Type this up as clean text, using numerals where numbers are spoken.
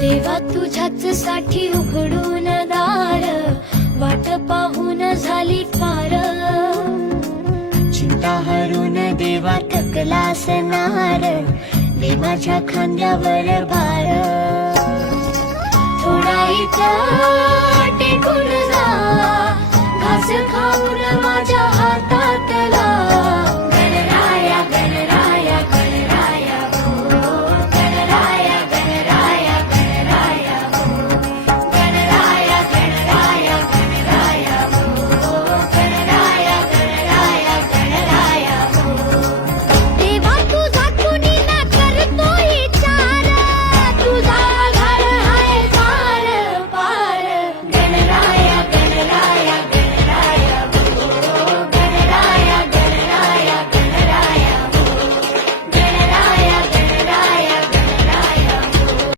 देवा तुझ्याच साठी उघडून दार, वाट पाहून झाली पार. चिंता हरून देवा थकला असणार, दे माझ्या खांद्यावर भार. थोडा इथं